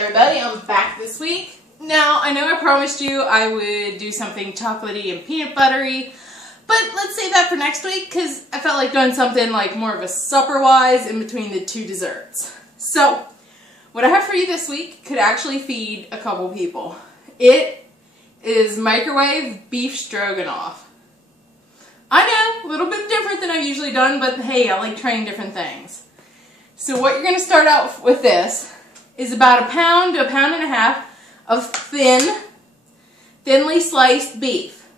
everybody, I'm back this week. Now, I know I promised you I would do something chocolatey and peanut buttery, but let's save that for next week because I felt like doing something like more of a supper-wise in between the two desserts. So, what I have for you this week could actually feed a couple people. It is microwave beef stroganoff. I know, a little bit different than I've usually done, but hey, I like trying different things. So what you're going to start out with this is about a pound to a pound and a half of thinly sliced beef.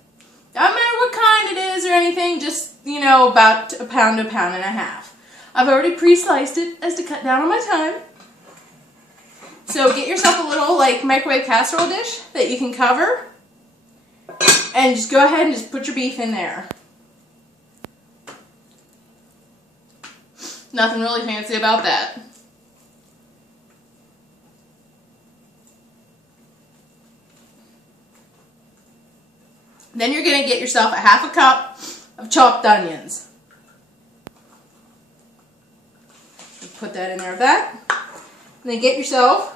Doesn't matter what kind it is or anything, just, you know, about a pound to a pound and a half. I've already pre-sliced it as to cut down on my time. So get yourself a little, like, microwave casserole dish that you can cover. And just go ahead and just put your beef in there. Nothing really fancy about that. Then you're going to get yourself a half a cup of chopped onions. Put that in there with that. And then get yourself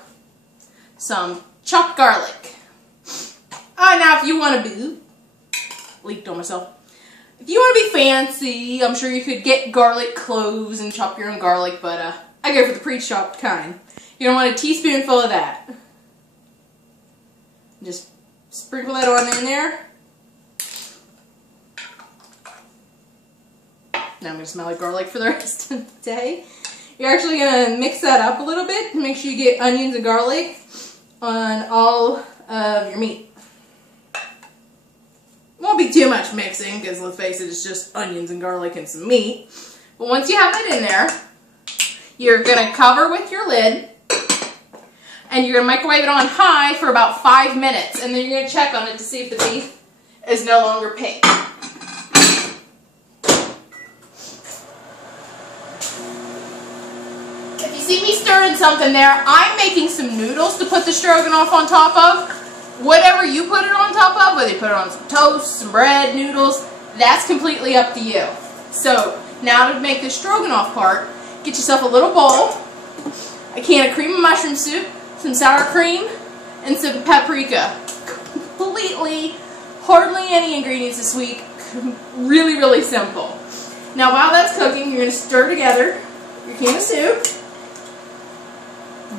some chopped garlic. Now if you want to be, leaked on myself. If you want to be fancy, I'm sure you could get garlic cloves and chop your own garlic, but I go for the pre-chopped kind. You're going to want a teaspoonful of that. Just sprinkle that on in there. Now I'm going to smell like garlic for the rest of the day. You're actually going to mix that up a little bit to make sure you get onions and garlic on all of your meat. Won't be too much mixing because, let's face it, it's just onions and garlic and some meat. But once you have that in there, you're going to cover with your lid and you're going to microwave it on high for about 5 minutes, and then you're going to check on it to see if the beef is no longer pink. If you see me stirring something there, I'm making some noodles to put the stroganoff on top of. Whatever you put it on top of, whether you put it on some toast, some bread, noodles, that's completely up to you. So, now to make the stroganoff part, get yourself a little bowl, a can of cream of mushroom soup, some sour cream, and some paprika. Completely, hardly any ingredients this week. Really, really simple. Now, while that's cooking, you're going to stir together your can of soup.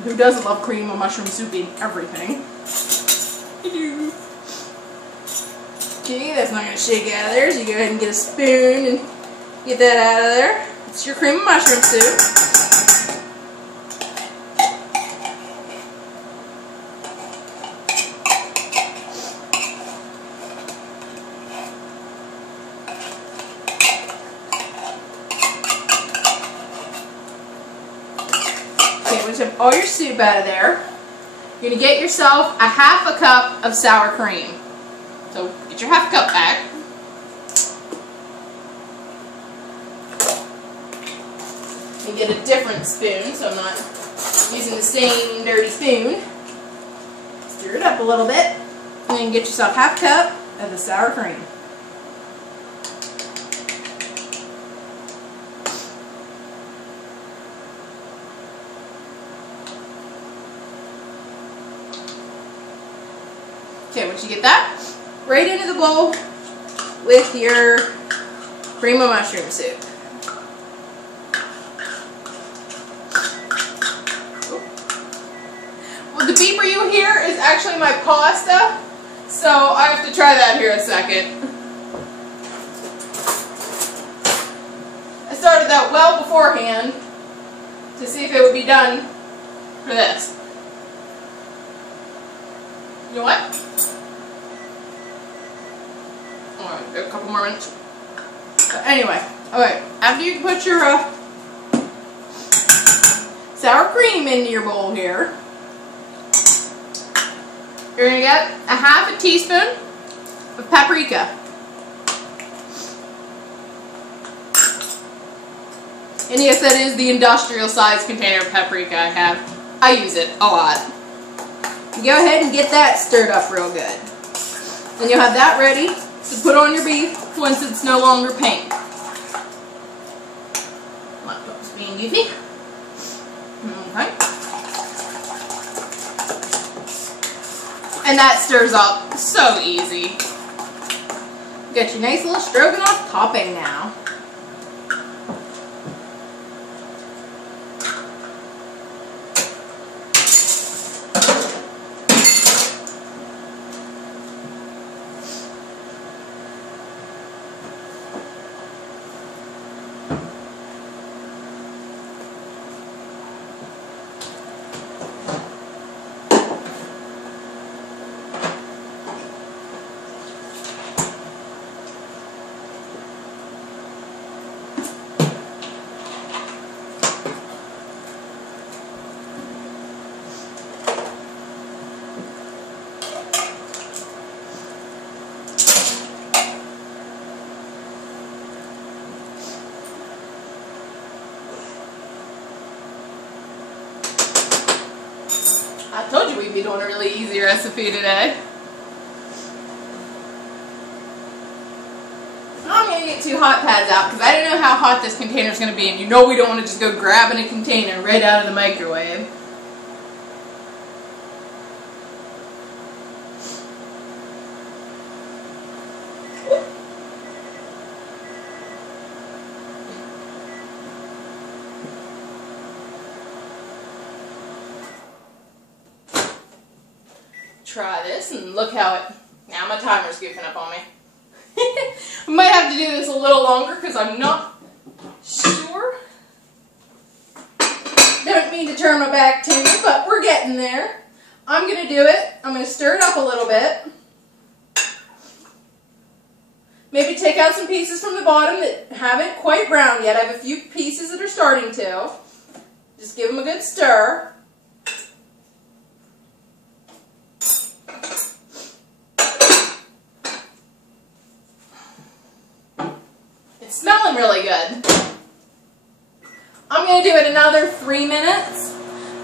Who doesn't love cream of mushroom soup in everything? Okay, that's not going to shake out of there, so you go ahead and get a spoon and get that out of there. It's your cream of mushroom soup. Okay, once you have all your soup out of there, you're going to get yourself a half a cup of sour cream. So get your half cup back. And get a different spoon, so I'm not using the same dirty spoon. Stir it up a little bit. And then get yourself half cup of the sour cream. Okay, once you get that, right into the bowl with your cream of mushroom soup. Well, the beeper you hear is actually my pasta, so I have to try that here in a second. I started that well beforehand to see if it would be done for this. You know what? Alright, a couple more minutes. But anyway, okay, after you put your sour cream into your bowl here, you're going to get a half a teaspoon of paprika. And yes, that is the industrial size container of paprika I have. I use it a lot. Go ahead and get that stirred up real good. Then you'll have that ready to put on your beef once it's no longer pink. Laptop's being goofy. Okay. And that stirs up so easy. Got your nice little stroganoff topping now. I told you we'd be doing a really easy recipe today. I'm going to get 2 hot pads out because I don't know how hot this container is going to be, and you know we don't want to just go grabbing a container right out of the microwave. Try this and look how it... Now my timer's goofing up on me. I might have to do this a little longer because I'm not sure. Don't mean to turn my back to you, but we're getting there. I'm going to do it. I'm going to stir it up a little bit. Maybe take out some pieces from the bottom that haven't quite browned yet. I have a few pieces that are starting to. Just give them a good stir. It's smelling really good. I'm going to do it another 3 minutes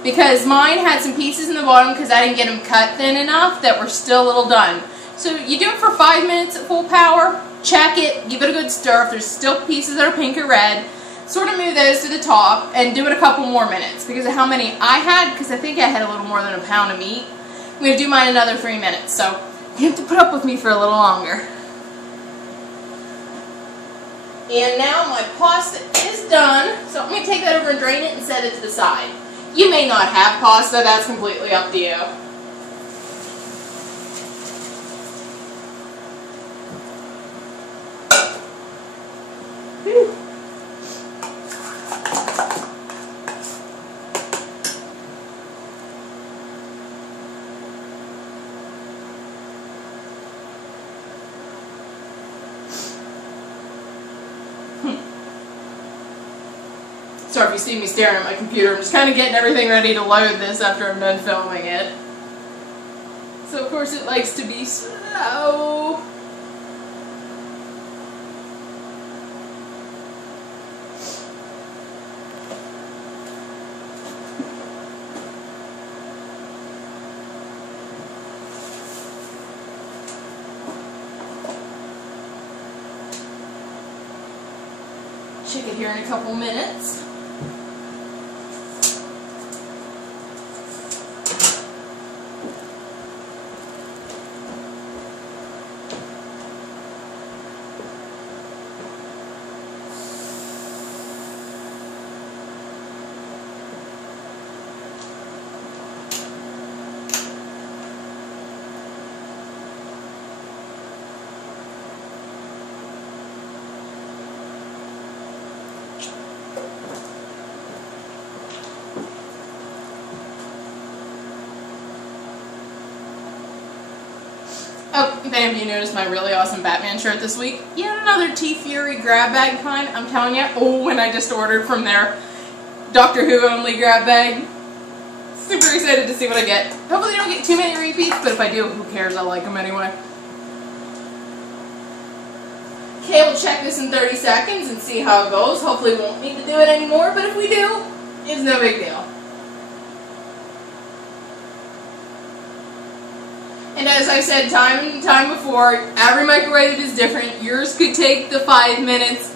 because mine had some pieces in the bottom because I didn't get them cut thin enough that were still a little done. So you do it for 5 minutes at full power, check it, give it a good stir. If there's still pieces that are pink or red, sort of move those to the top and do it a couple more minutes because of how many I had, because I think I had a little more than a pound of meat. I'm going to do mine another 3 minutes, so you have to put up with me for a little longer. And now my pasta is done, so I'm going to take that over and drain it and set it to the side. You may not have pasta, that's completely up to you. Whew. Sorry if you see me staring at my computer. I'm just kind of getting everything ready to load this after I'm done filming it. So of course it likes to be slow. Check it here in a couple minutes. Oh, if any of you noticed my really awesome Batman shirt this week, yet another T-Fury grab bag kind, I'm telling you. Oh, and I just ordered from their Doctor Who only grab bag. Super excited to see what I get. Hopefully I don't get too many repeats, but if I do, who cares? I like them anyway. Okay, we'll check this in 30 seconds and see how it goes. Hopefully we won't need to do it anymore, but if we do, it's no big deal. And as I said time and time before, every microwave is different. Yours could take the 5 minutes.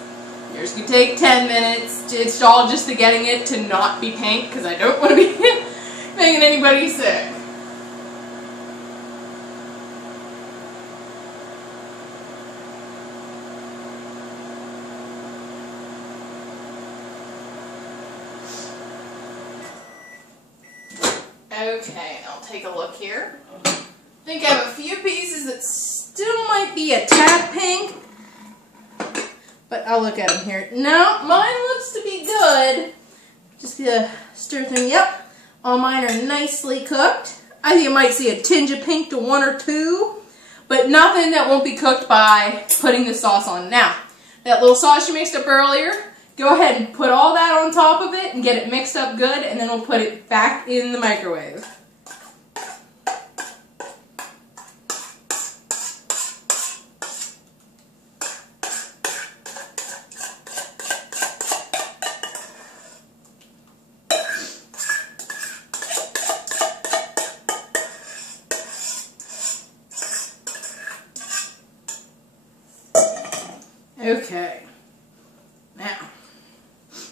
Yours could take 10 minutes. It's all just to getting it to not be pink, because I don't want to be making anybody sick. Okay, I'll take a look here. I think I have a few pieces that still might be a tad pink. But I'll look at them here. No, mine looks to be good. Just gonna stir things. Yep, all mine are nicely cooked. I think you might see a tinge of pink to 1 or 2. But nothing that won't be cooked by putting the sauce on. Now, that little sauce you mixed up earlier, go ahead and put all that on top of it and get it mixed up good, and then we'll put it back in the microwave. Okay, now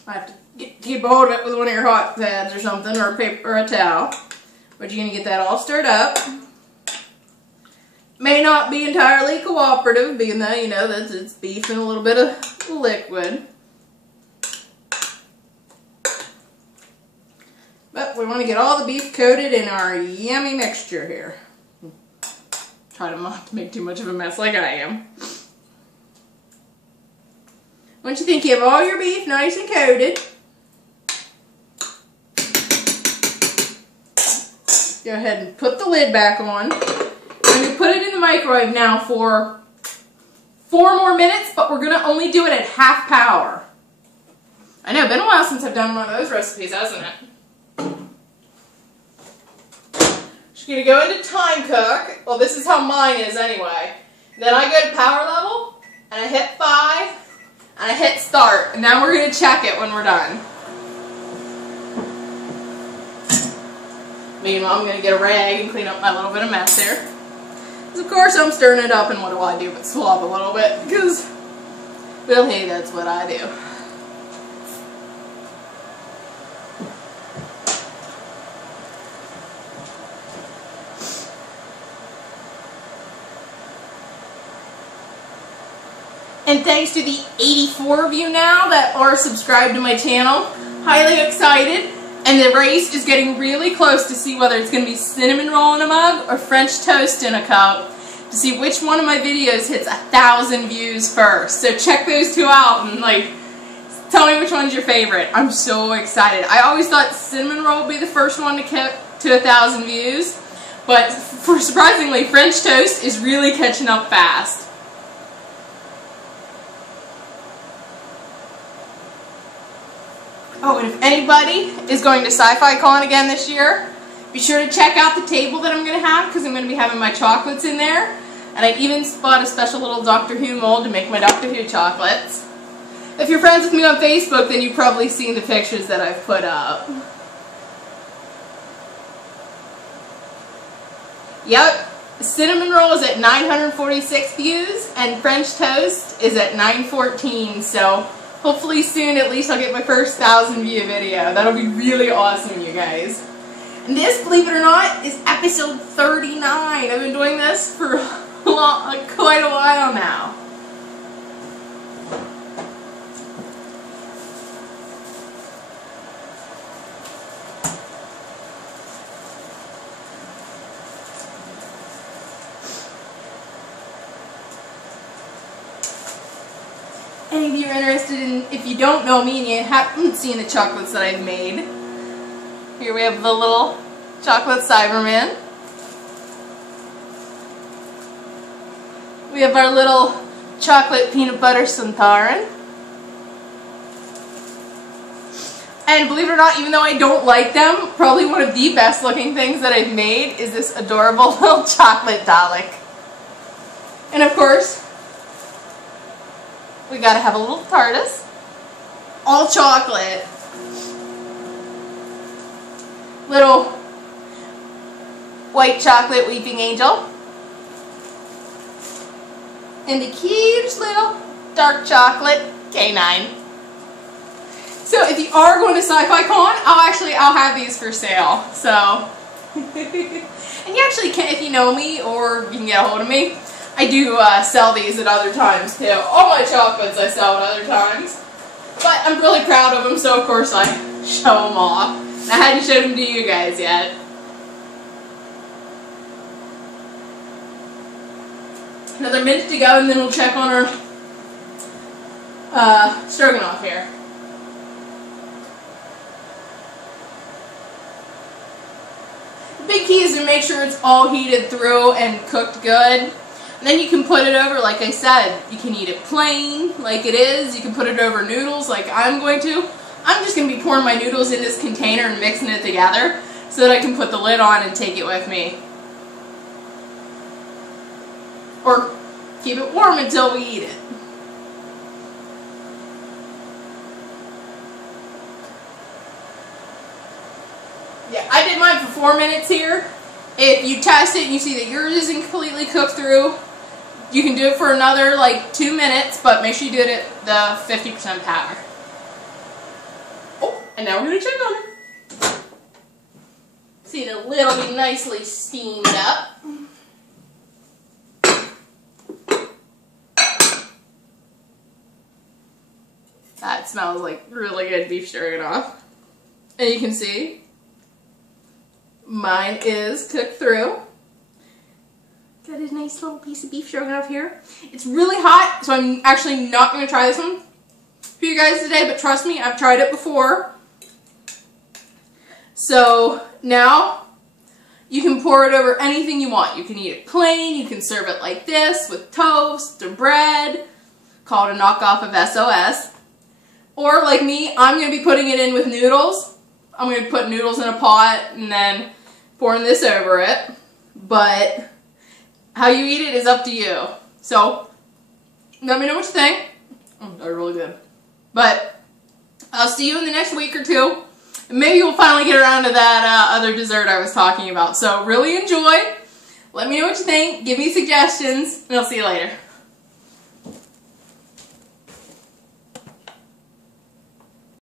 I have to keep a hold of it with one of your hot pads or something, or a paper or a towel. But you're going to get that all stirred up. May not be entirely cooperative, being that, you know, that it's beef and a little bit of liquid. But we want to get all the beef coated in our yummy mixture here. Try to not make too much of a mess like I am. Once you think you have all your beef nice and coated, go ahead and put the lid back on. I'm going to put it in the microwave now for 4 more minutes, but we're going to only do it at half power. I know, it's been a while since I've done one of those recipes, hasn't it? Just going to go into time cook. Well, this is how mine is anyway. Then I go to power level, and I hit 5. And I hit start, and now we're going to check it when we're done. Meanwhile, I'm going to get a rag and clean up my little bit of mess here. Because of course I'm stirring it up, and what do I do but slop a little bit, because, well, hey, that's what I do. And thanks to the 84 of you now that are subscribed to my channel. Highly excited. And the race is getting really close to see whether it's going to be cinnamon roll in a mug or French toast in a cup. To see which one of my videos hits 1,000 views first. So check those 2 out and tell me which one's your favorite. I'm so excited. I always thought cinnamon roll would be the first one to get to 1,000 views. But surprisingly, French toast is really catching up fast. Oh, and if anybody is going to Sci-Fi Con again this year, be sure to check out the table that I'm going to have, because I'm going to be having my chocolates in there. And I even bought a special little Doctor Who mold to make my Doctor Who chocolates. If you're friends with me on Facebook, then you've probably seen the pictures that I've put up. Yep, cinnamon roll is at 946 views, and French toast is at 914, so hopefully soon, at least I'll get my first 1,000 view video. That'll be really awesome, you guys. And this, believe it or not, is episode 39. I've been doing this for quite a while now. Any of you are interested in, if you don't know me and you haven't seen the chocolates that I've made, here we have the little chocolate Cyberman. We have our little chocolate peanut butter Santarin. And believe it or not, even though I don't like them, probably one of the best looking things that I've made is this adorable little chocolate Dalek. And of course, we gotta have a little TARDIS. All chocolate. Little white chocolate weeping angel. And the cute little dark chocolate K9. So if you are going to Sci-Fi Con, I'll have these for sale. So, and you actually can, if you know me or you can get a hold of me, I do sell these at other times too. All my chocolates I sell at other times. But I'm really proud of them, so of course I show them off. I hadn't showed them to you guys yet. Another minute to go, and then we'll check on our stroganoff here. The big key is to make sure it's all heated through and cooked good. And then you can put it over, like I said, you can eat it plain like it is. You can put it over noodles like I'm going to. I'm just going to be pouring my noodles in this container and mixing it together so that I can put the lid on and take it with me. Or keep it warm until we eat it. Yeah, I did mine for 4 minutes here. If you test it and you see that yours isn't completely cooked through, you can do it for another like 2 minutes, but make sure you do it at the 50% power. Oh, and now we're going to check on it. See, the lid will be nicely steamed up. That smells like really good beef stroganoff. And you can see, mine is cooked through. Got a nice little piece of beef stroganoff here. It's really hot, so I'm actually not going to try this one for you guys today, but trust me, I've tried it before. So now you can pour it over anything you want. You can eat it plain, you can serve it like this with toast or bread, called a knockoff of SOS. Or like me, I'm going to be putting it in with noodles. I'm going to put noodles in a pot and then pouring this over it. But how you eat it is up to you. So let me know what you think. Oh, they're really good. But I'll see you in the next week or two. And maybe we'll finally get around to that other dessert I was talking about. So really enjoy. Let me know what you think. Give me suggestions. And I'll see you later.